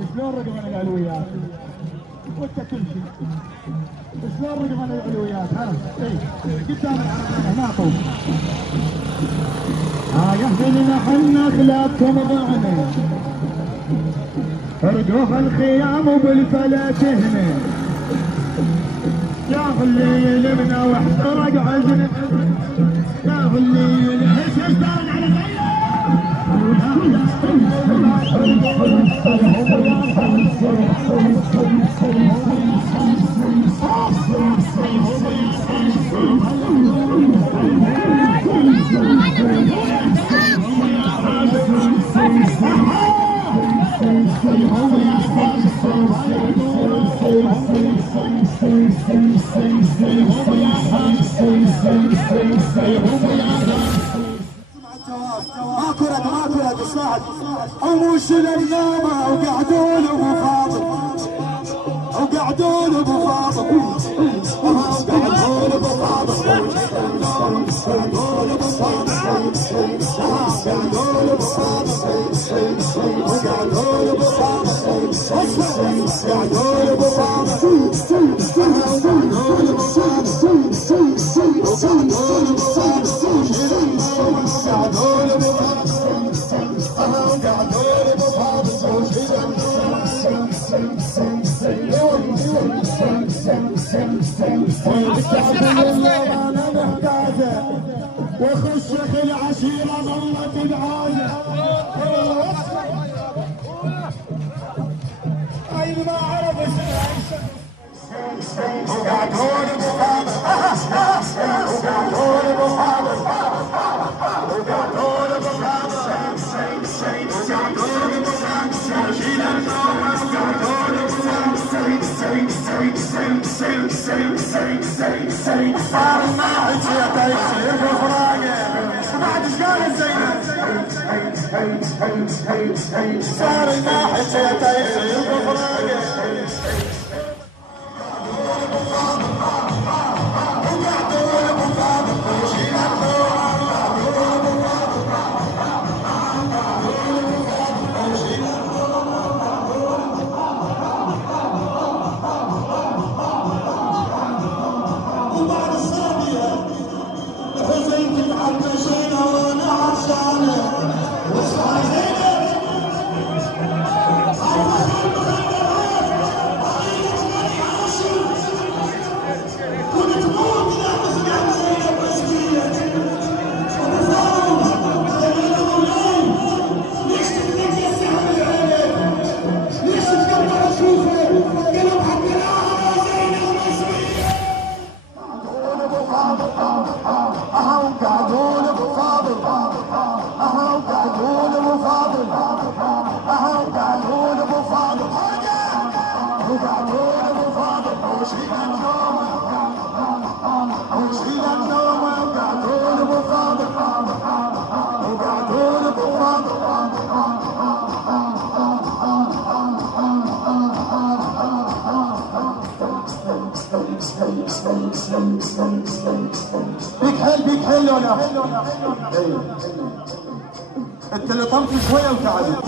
شلون رقم العلويات؟ وانت كل شيء. شلون رقم العلويات؟ ها؟ اي قدام العربية هنا طوب. يهدينا حنا خلافكم ضعنا. رقوها الخيام وبالفلات هنا. يا اللي يلمنا واحترق عزنا. يا اللي يلمنا ايش دارن على غيره. ماكو رد اسمعك ومش للنومه وقعدون ابو فاضل وقعدون ابو فاضل وقعدون ابو فاضل وقعدون ابو فاضل وقعدون ابو فاضل وقعدون ابو فاضل وقعدون ابو وخش في العشيرة ظلت بعاية أين ما عرف وقعدون بفاضل وقعدون بفاضل وقعدون بفاضل وقعدون بفاضل شيل النوم وقعدون بفاضل صار الناحج يا تيسير بفراقه بعد ايش قال الزينب صار الناحج يا تيسير بفراقه بيك حيل ولا انت اللي طمت شويه وتعبت